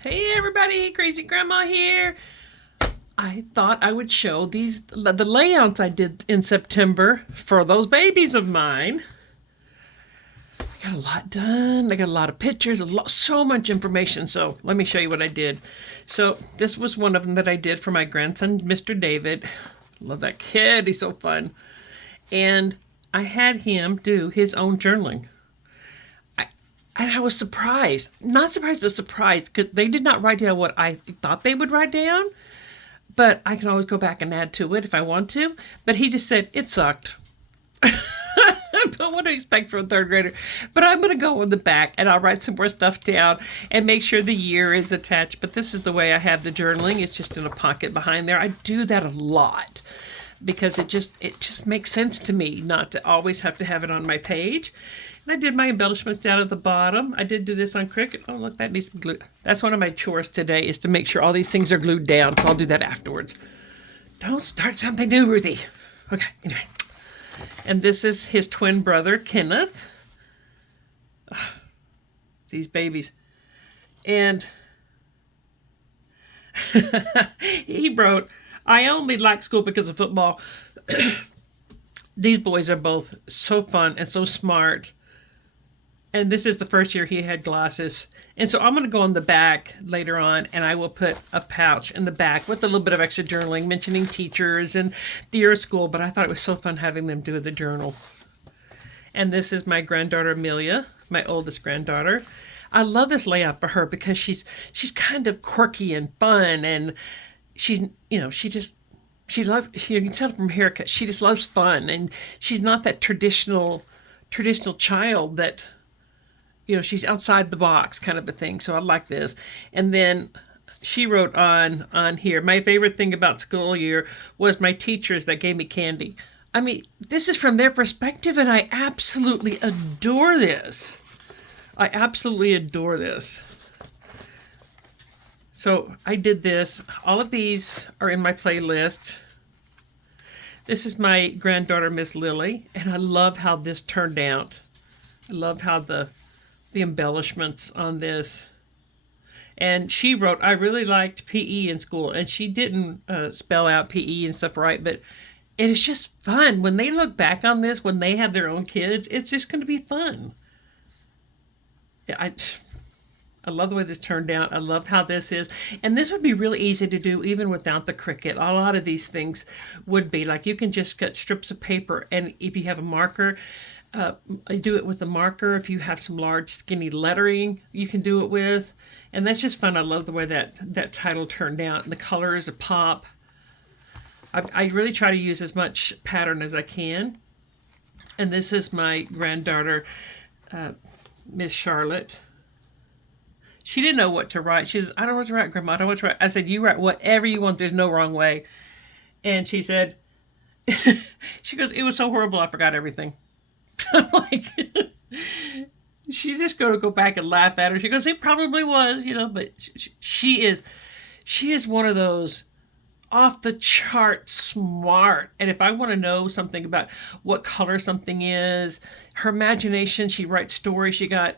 Hey everybody, Crazy Grandma here. I thought I would show the layouts I did in September for those babies of mine. I got a lot done. I got a lot of pictures, so much information. So let me show you what I did. So this was one of them that I did for my grandson, Mr. David. Love that kid. He's so fun. And I had him do his own journaling. And I was surprised. Not surprised, but surprised because they did not write down what I thought they would write down. But I can always go back and add to it if I want to. But he just said, it sucked. But what do you expect from a third grader? But I'm going to go in the back and I'll write some more stuff down and make sure the year is attached. But this is the way I have the journaling. It's just in a pocket behind there. I do that a lot because it just makes sense to me not to always have to have it on my page. And I did my embellishments down at the bottom. I did do this on Cricut. Oh, look, that needs to be glued. That's one of my chores today, is to make sure all these things are glued down. So I'll do that afterwards. Don't start something new, Ruthie. Okay, anyway. And this is his twin brother, Kenneth. Ugh, these babies. And he wrote, I only like school because of football. These boys are both so fun and so smart. And this is the first year he had glasses. And so I'm going to go on the back later on and I will put a pouch in the back with a little bit of extra journaling, mentioning teachers and the year of school. But I thought it was so fun having them do the journal. And this is my granddaughter, Amelia, my oldest granddaughter. I love this layout for her because she's kind of quirky and fun. And she's, you know, she loves, you can tell from haircut, she just loves fun. And she's not that traditional child that, you know, she's outside the box kind of a thing. So I like this. And then she wrote on here, my favorite thing about school year was my teachers that gave me candy. I mean, this is from their perspective and I absolutely adore this. I absolutely adore this. So I did this. All of these are in my playlist. This is my granddaughter, Miss Lily, and I love how this turned out. I love how the embellishments on this. And she wrote, I really liked PE in school. And she didn't spell out PE and stuff right, but it is just fun. When they look back on this, when they have their own kids, it's just going to be fun. I love the way this turned out. I love how this is. And this would be really easy to do even without the Cricut. A lot of these things would be like you can just get strips of paper. And if you have a marker, do it with a marker. If you have some large skinny lettering, you can do it with. And that's just fun. I love the way that title turned out. And the colors, a pop. I really try to use as much pattern as I can. And this is my granddaughter, Miss Charlotte. She didn't know what to write. She says, I don't know what to write, Grandma. I don't know what to write. I said, you write whatever you want. There's no wrong way. And she said, she goes, it was so horrible. I forgot everything. I'm like, she's just going to go back and laugh at her. She goes, it probably was, you know, but she is one of those off the chart smart. And if I want to know something about what color something is, her imagination, she writes stories. She got,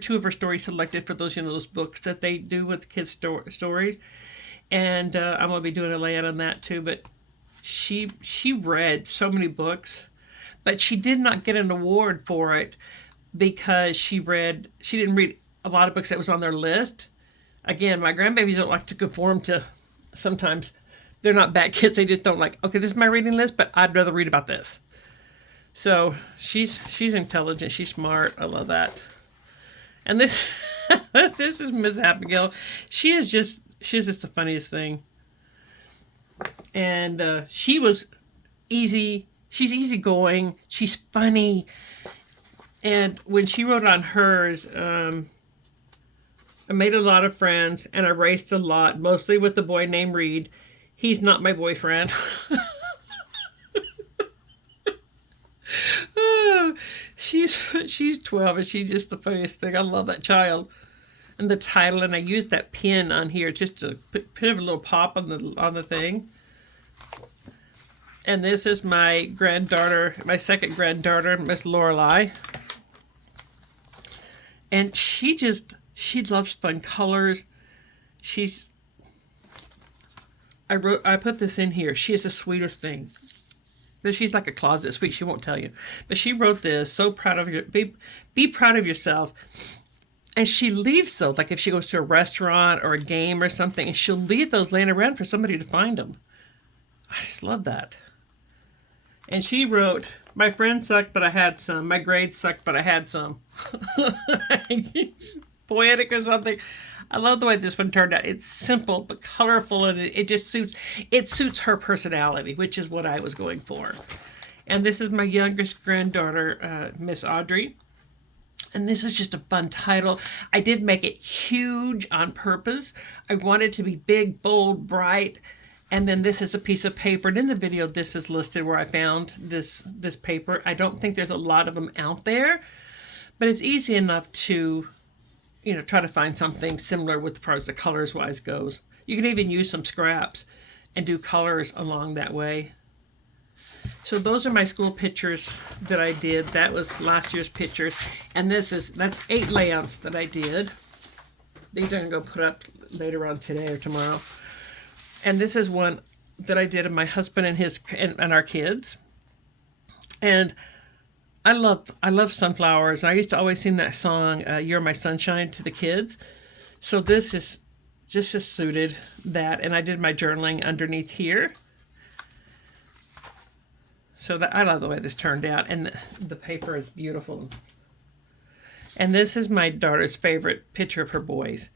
two of her stories selected for those, you know, those books that they do with kids' stories. And I'm going to be doing a layout on that too. But she read so many books, but she did not get an award for it because she didn't read a lot of books that was on their list. Again, my grandbabies don't like to conform to, sometimes they're not bad kids. They just don't like, okay, this is my reading list, but I'd rather read about this. So she's intelligent. She's smart. I love that. And this this is Miss Abigail. She's just the funniest thing. And she was easy. She's easygoing. She's funny. And when she wrote on hers, I made a lot of friends and I raced a lot, mostly with the boy named Reed. He's not my boyfriend. She's 12 and she's just the funniest thing. I love that child. And the title, and I used that pin on here just to put a little pop on the thing. And this is my granddaughter, my second granddaughter, Miss Lorelei. And she loves fun colors. She's, I put this in here. She is the sweetest thing. But she's like a closet sweet. She won't tell you. But she wrote this, so proud of you. Be proud of yourself. And she leaves those, like if she goes to a restaurant or a game or something, and she'll leave those laying around for somebody to find them. I just love that. And she wrote, my friends sucked, but I had some. My grades sucked, but I had some. Poetic or something. I love the way this one turned out. It's simple but colorful, and it just suits her personality, which is what I was going for. And this is my youngest granddaughter, Miss Audrey. And this is just a fun title. I did make it huge on purpose. I wanted it to be big, bold, bright. And then this is a piece of paper. And in the video, this is listed where I found this paper. I don't think there's a lot of them out there, but it's easy enough to, try to find something similar with as far as the colors wise goes. You can even use some scraps and do colors along that way. So those are my school pictures that I did. That was last year's pictures. And that's 8 layouts that I did. These are going to go put up later on today or tomorrow. And this is one that I did of my husband and our kids. And I love sunflowers. I used to always sing that song, You're My Sunshine, to the kids. So this is just suited that. And I did my journaling underneath here. So I love the way this turned out, and the paper is beautiful. And this is my daughter's favorite picture of her boys.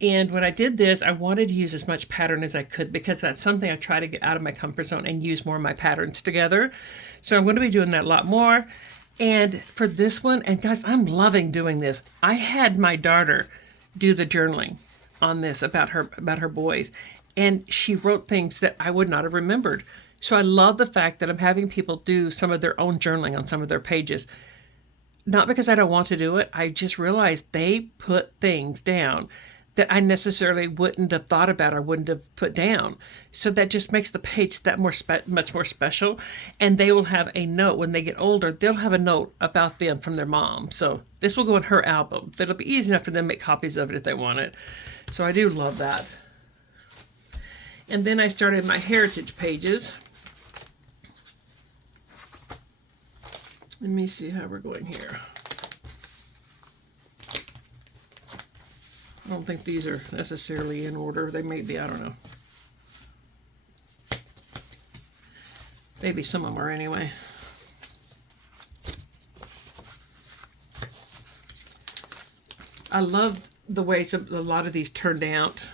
And when I did this, I wanted to use as much pattern as I could, because that's something I try to get out of my comfort zone and use more of my patterns together. So I'm going to be doing that a lot more. And for this one, and guys, I'm loving doing this. I had my daughter do the journaling on this about her boys, and she wrote things that I would not have remembered. So I love the fact that I'm having people do some of their own journaling on some of their pages. Not because I don't want to do it. I just realized they put things down that I necessarily wouldn't have thought about or wouldn't have put down. So that just makes the page that much more special. And they will have a note when they get older. They'll have a note about them from their mom. So this will go in her album. It'll be easy enough for them to make copies of it if they want it. So I do love that. And then I started my heritage pages. Let me see how we're going here. I don't think these are necessarily in order. They may be, I don't know. Maybe some of them are anyway. I love the way a lot of these turned out,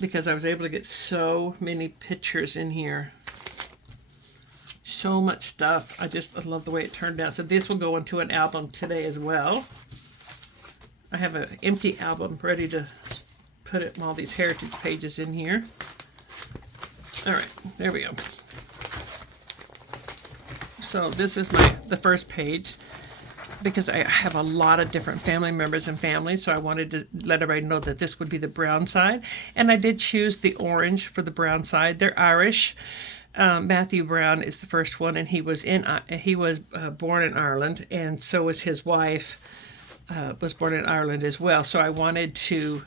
because I was able to get so many pictures in here. So much stuff. I love the way it turned out. So this will go into an album today as well. I have an empty album ready to put all these heritage pages in here. All right, there we go. So this is the first page, because I have a lot of different family members and families, so I wanted to let everybody know that this would be the brown side. And I did choose the orange for the brown side. They're Irish. Matthew Brown is the first one, and he was born in Ireland, and so was his wife. Was born in Ireland as well. So I wanted to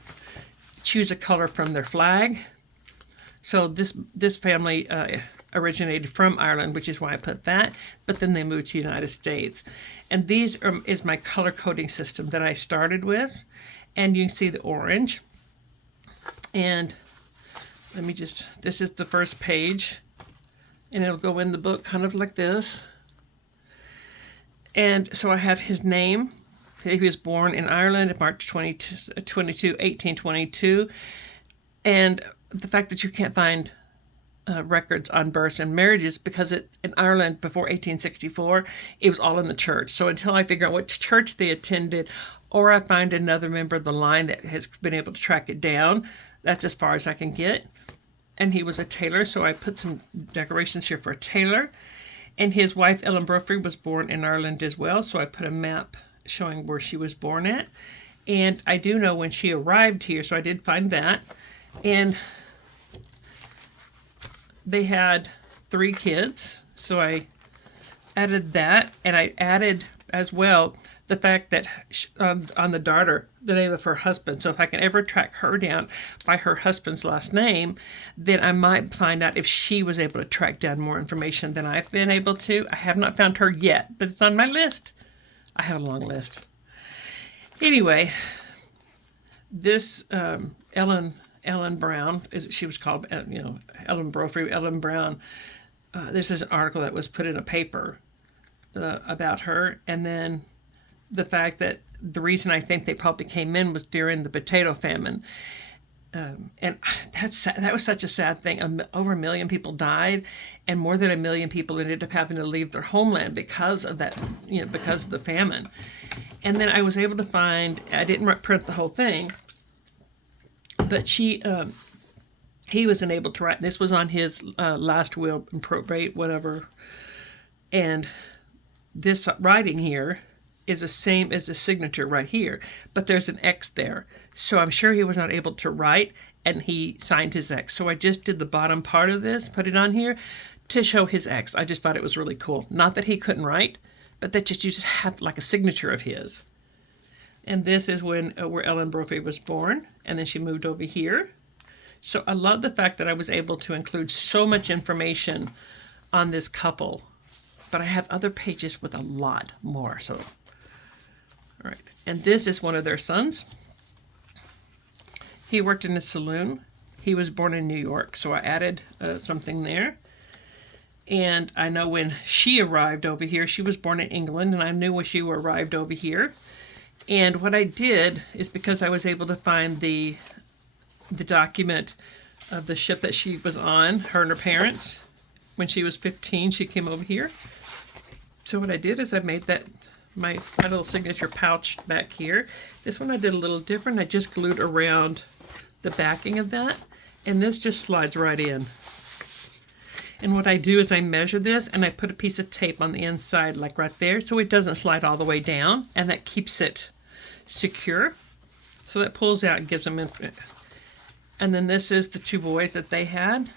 choose a color from their flag. So this family originated from Ireland, which is why I put that. But then they moved to the United States, and these is my color coding system that I started with. And you can see the orange. And this is the first page. And it'll go in the book kind of like this. And so I have his name. He was born in Ireland on March 1822. And the fact that you can't find records on births and marriages, because in Ireland before 1864, it was all in the church. So until I figure out which church they attended, or I find another member of the line that has been able to track it down, that's as far as I can get. And he was a tailor, so I put some decorations here for a tailor. And his wife, Ellen Brophy, was born in Ireland as well, so I put a map showing where she was born at. And I do know when she arrived here, so I did find that. And they had 3 kids, so I added that. And I added as well the fact that on the daughter, the name of her husband. So if I can ever track her down by her husband's last name, then I might find out if she was able to track down more information than I've been able to. I have not found her yet, but it's on my list. I have a long list. Anyway, this Ellen Brown, she was called, Ellen Brophy, Ellen Brown. This is an article that was put in a paper about her, and then the fact that the reason I think they probably came in was during the potato famine. And that was such a sad thing. Over 1 million people died, and more than 1 million people ended up having to leave their homeland because of that, because of the famine. And then I was able to find, I didn't print the whole thing, but he wasn't able to write. This was on his last will and probate, whatever. And this writing here is the same as the signature right here, but there's an X there. So I'm sure he was not able to write, and he signed his X. So I just did the bottom part of this, put it on here to show his X. I just thought it was really cool. Not that he couldn't write, but that you just have like a signature of his. And this is when where Ellen Brophy was born, and then she moved over here. So I love the fact that I was able to include so much information on this couple, but I have other pages with a lot more. So, all right. And this is one of their sons. He worked in a saloon. He was born in New York, so I added something there. And I know when she arrived over here, she was born in England, and I knew when she arrived over here. And what I did is, because I was able to find the document of the ship that she was on, her and her parents, when she was 15, she came over here. So what I did is I made that my little signature pouch back here. This one I did a little different. I just glued around the backing of that, and this just slides right in. And what I do is I measure this, and I put a piece of tape on the inside, like right there, so it doesn't slide all the way down, and that keeps it secure. So that pulls out and gives them infinite. And then this is the 2 boys that they had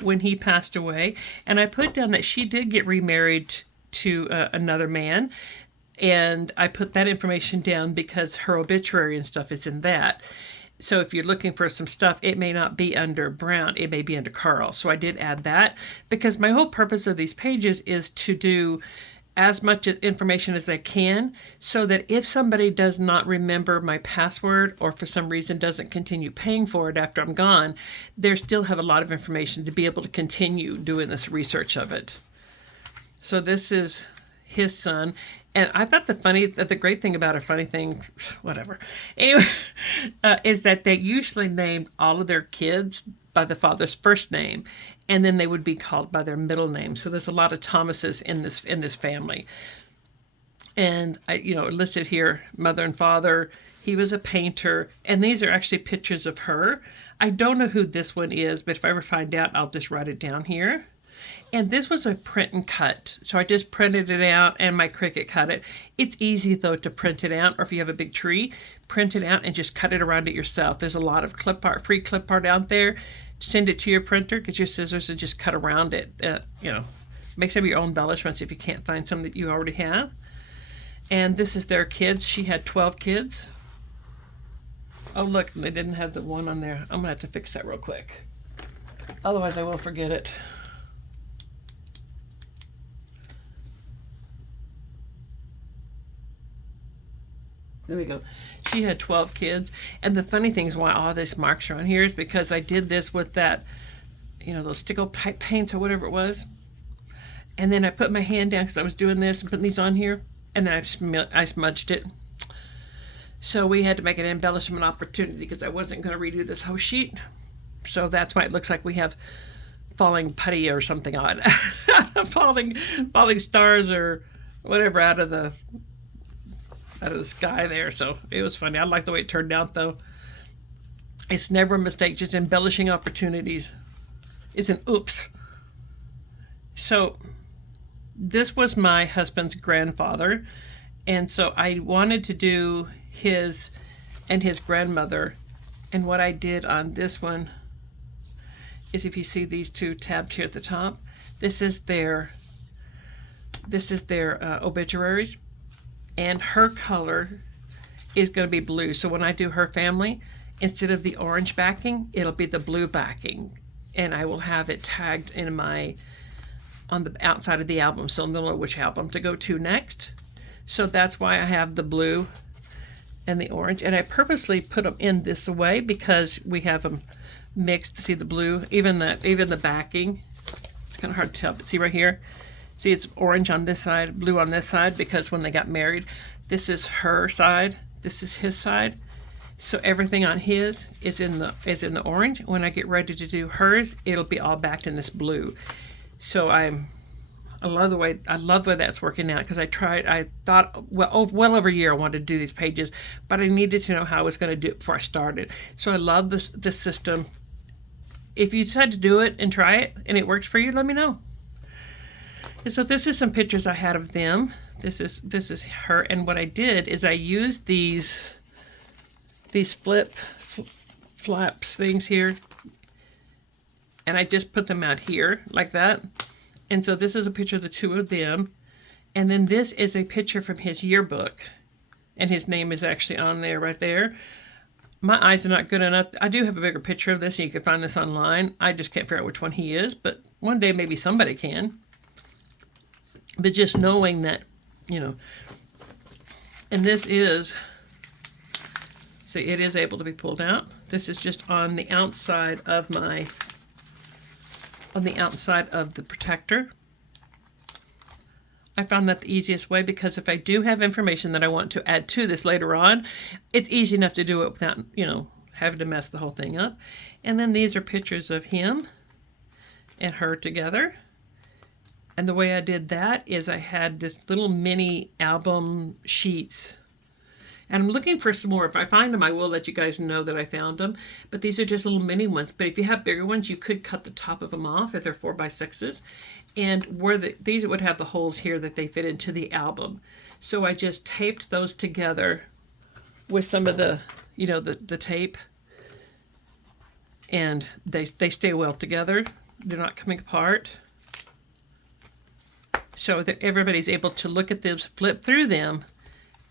when he passed away. And I put down that she did get remarried to another man. And I put that information down because her obituary and stuff is in that. So if you're looking for some stuff, it may not be under Brown, it may be under Carl. So I did add that, because my whole purpose of these pages is to do as much information as I can, so that if somebody does not remember my password, or for some reason doesn't continue paying for it after I'm gone, they still have a lot of information to be able to continue doing this research of it. So this is his son. And I thought the great thing about whatever, anyway, is that they usually named all of their kids by the father's first name, and then they would be called by their middle name. So there's a lot of Thomases in this family. And I, listed here, mother and father. He was a painter, and these are actually pictures of her. I don't know who this one is, but if I ever find out, I'll just write it down here. And this was a print and cut. So I just printed it out, and my Cricut cut it. It's easy, though, to print it out, or if you have a big tree, print it out and just cut it around it yourself. There's a lot of free clip art out there. Send it to your printer, get your scissors, and just cut around it. Make some of your own embellishments if you can't find some that you already have. And this is their kids. She had 12 kids. Oh, look, they didn't have the one on there. I'm going to have to fix that real quick. Otherwise, I will forget it. There we go. She had 12 kids. And the funny thing is why all this marks are on here is because I did this with that, those stickle type paints or whatever it was. And then I put my hand down because I was doing this and putting these on here. And then I smudged it. So we had to make an embellishment opportunity because I wasn't going to redo this whole sheet. So that's why it looks like we have falling putty or something on it. falling stars or whatever out of the sky there. So it was funny. I like the way it turned out, though. It's never a mistake, just embellishing opportunities. It's an oops. So this was my husband's grandfather, and so I wanted to do his and his grandmother. And what I did on this one is, if you see these 2 tabbed here at the top, this is their obituaries. and her color is going to be blue. So when I do her family, instead of the orange backing, it'll be the blue backing, and I will have it tagged in on the outside of the album, so they'll know which album to go to next. So that's why I have the blue and the orange, and I purposely put them in this way because we have them mixed. See the blue, even the backing. It's kind of hard to tell, but see right here. See, it's orange on this side, blue on this side, because when they got married, this is her side, this is his side. So everything on his is in the orange. When I get ready to do hers, it'll be all backed in this blue. So I love the way that's working out, because I thought well over a year I wanted to do these pages, but I needed to know how I was going to do it before I started. So I love this system. If you decide to do it and try it and it works for you, let me know. And so this is some pictures I had of them. This is her, and what I did is I used these flaps things here, and I just put them out here like that. And so this is a picture of the two of them, and then this is a picture from his yearbook, and his name is actually on there right there. My eyes are not good enough. I do have a bigger picture of this, and you can find this online. I just can't figure out which one he is, but one day maybe somebody can. But just knowing that, you know, and this is, see, it is able to be pulled out. This is just on the outside of the protector. I found that the easiest way, because if I do have information that I want to add to this later on, it's easy enough to do it without, you know, having to mess the whole thing up. And then these are pictures of him and her together. And the way I did that is I had this little mini album sheets. And I'm looking for some more. If I find them, I will let you guys know that I found them. But these are just little mini ones. But if you have bigger ones, you could cut the top of them off if they're 4x6s. And these would have the holes here that they fit into the album. So I just taped those together with some of the, you know, the tape. And they stay well together. They're not coming apart. So that everybody's able to look at them, flip through them,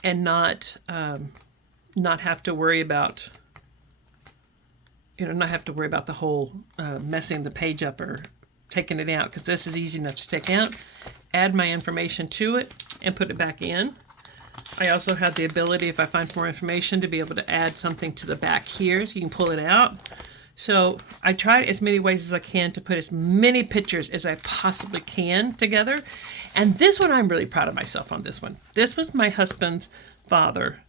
and not have to worry about, you know, not have to worry about the whole messing the page up or taking it out, because this is easy enough to take out, add my information to it, and put it back in. I also have the ability, if I find more information, to be able to add something to the back here, so you can pull it out. So I tried as many ways as I can to put as many pictures as I possibly can together. And this one, I'm really proud of myself on this one. This was my husband's father.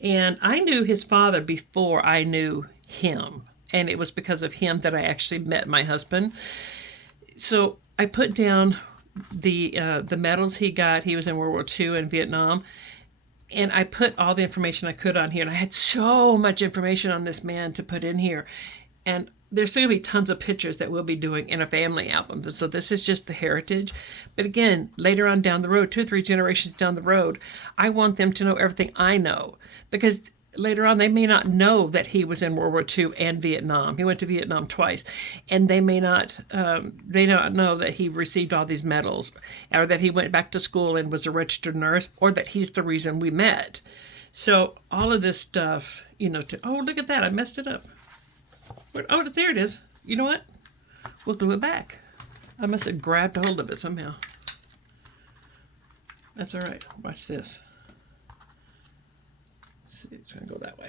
And I knew his father before I knew him. And it was because of him that I actually met my husband. So I put down the medals he got. He was in World War II in Vietnam. And I put all the information I could on here. And I had so much information on this man to put in here. And there's going to be tons of pictures that we'll be doing in a family album. And so this is just the heritage. But again, later on down the road, 2 or 3 generations down the road, I want them to know everything I know. Because later on, they may not know that he was in World War II and Vietnam. He went to Vietnam twice. And they may not know that he received all these medals, or that he went back to school and was a registered nurse, or that he's the reason we met. So all of this stuff, you know, oh, look at that. I messed it up. Oh, there it is. You know what? We'll glue it back. I must have grabbed hold of it somehow. That's all right. Watch this. Let's see, it's going to go that way.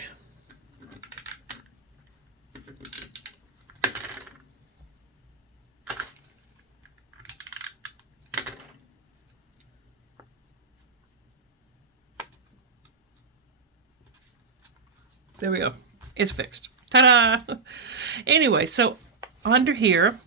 There we go. It's fixed. Ta-da! Anyway, so under here,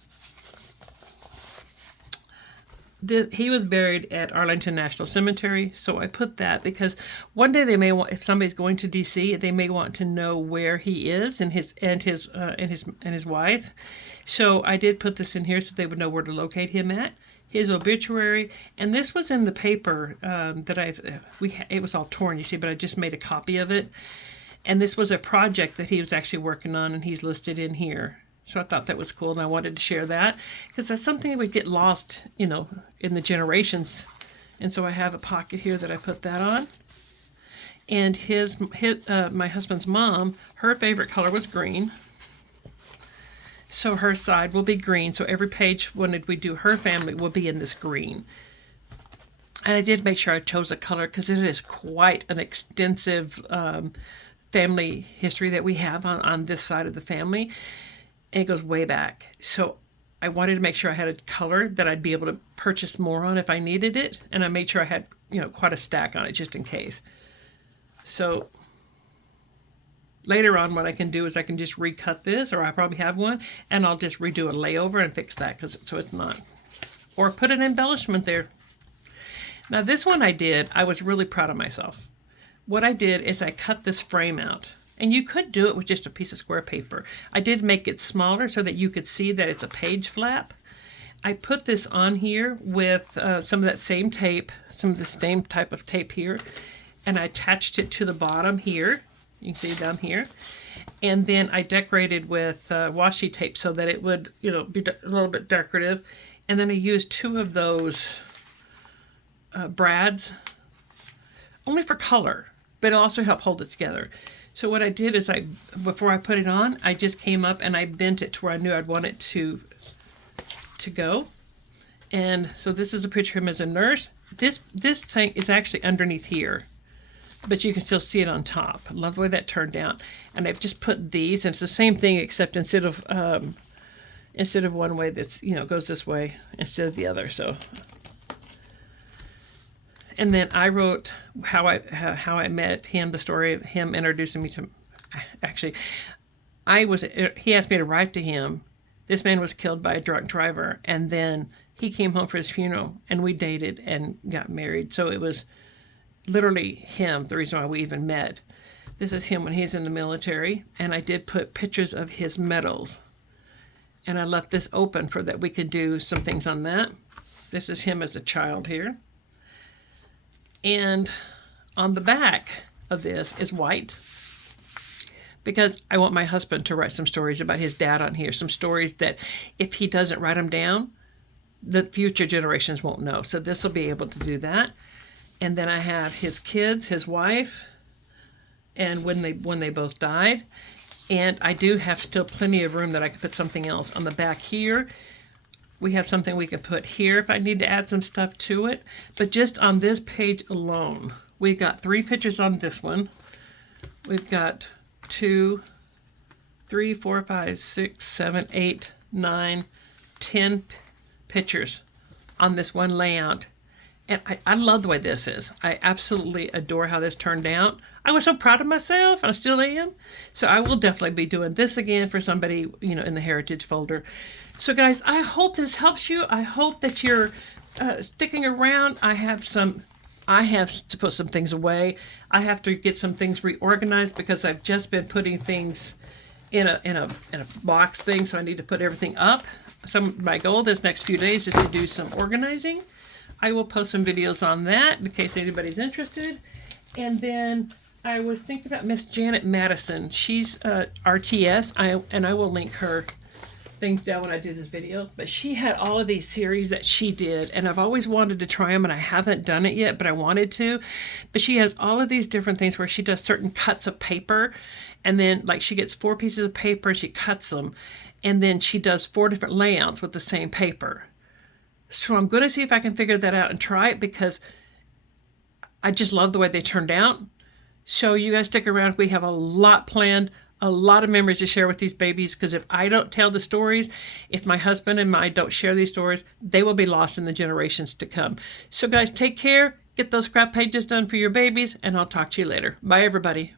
he was buried at Arlington National Cemetery. So I put that because one day they may want, if somebody's going to DC, they may want to know where he is and his wife. So I did put this in here so they would know where to locate him at. His obituary, and this was in the paper it was all torn, you see, but I just made a copy of it. And this was a project that he was actually working on, and he's listed in here. So I thought that was cool, and I wanted to share that because that's something that would get lost, you know, in the generations. And so I have a pocket here that I put that on. And my husband's mom, her favorite color was green. So her side will be green. So every page when we do her family will be in this green. And I did make sure I chose a color because it is quite an extensive family history that we have on this side of the family. And it goes way back. So I wanted to make sure I had a color that I'd be able to purchase more on if I needed it. And I made sure I had, quite a stack on it just in case. So later on, what I can do is I can just recut this, or I probably have one, and I'll just redo a layover and fix that so it's not. Or put an embellishment there. Now this one I was really proud of myself. What I did is I cut this frame out. And you could do it with just a piece of square paper. I did make it smaller so that you could see that it's a page flap. I put this on here with some of that same tape, some of the same type of tape here. And I attached it to the bottom here. You can see down here. And then I decorated with washi tape so that it would, be a little bit decorative. And then I used 2 of those brads, only for color, but it'll also help hold it together. So what I did is before I put it on, I just came up and I bent it to where I knew I'd want it to go. And so this is a picture of him as a nurse. This tank is actually underneath here, but you can still see it on top. I love the way that turned out. And I've just put these, and it's the same thing except instead of one way that's goes this way instead of the other. So. And then I wrote how I met him, the story of him introducing me to, actually, he asked me to write to him. This man was killed by a drunk driver, and then he came home for his funeral, and we dated and got married. So it was literally him, the reason why we even met. This is him when he's in the military, and I did put pictures of his medals. And I left this open for that we could do some things on that. This is him as a child here. And on the back of this is white because I want my husband to write some stories about his dad on here. Some stories that if he doesn't write them down, the future generations won't know. So this will be able to do that. And then I have his kids, his wife, and when they both died. And I do have still plenty of room that I could put something else on the back here. We have something we can put here if I need to add some stuff to it. But just on this page alone, we've got 3 pictures on this one. We've got 2, 3, 4, 5, 6, 7, 8, 9, 10 pictures on this one layout. And I love the way this is. I absolutely adore how this turned out. I was so proud of myself, and I still am. So I will definitely be doing this again for somebody, in the Heritage folder. So guys, I hope this helps you. I hope that you're sticking around. I have to put some things away. I have to get some things reorganized because I've just been putting things in a box thing. So I need to put everything up. My goal this next few days is to do some organizing. I will post some videos on that in case anybody's interested. And then I was thinking about Miss Janet Madison. She's RTS, and I will link her things down when I do this video. But she had all of these series that she did, and I've always wanted to try them, and I haven't done it yet, but I wanted to. But she has all of these different things where she does certain cuts of paper, and then like she gets 4 pieces of paper and she cuts them, and then she does 4 different layouts with the same paper. So I'm going to see if I can figure that out and try it because I just love the way they turned out. So you guys stick around. We have a lot planned, a lot of memories to share with these babies because if I don't tell the stories, if my husband and I don't share these stories, they will be lost in the generations to come. So guys, take care. Get those scrap pages done for your babies, and I'll talk to you later. Bye, everybody.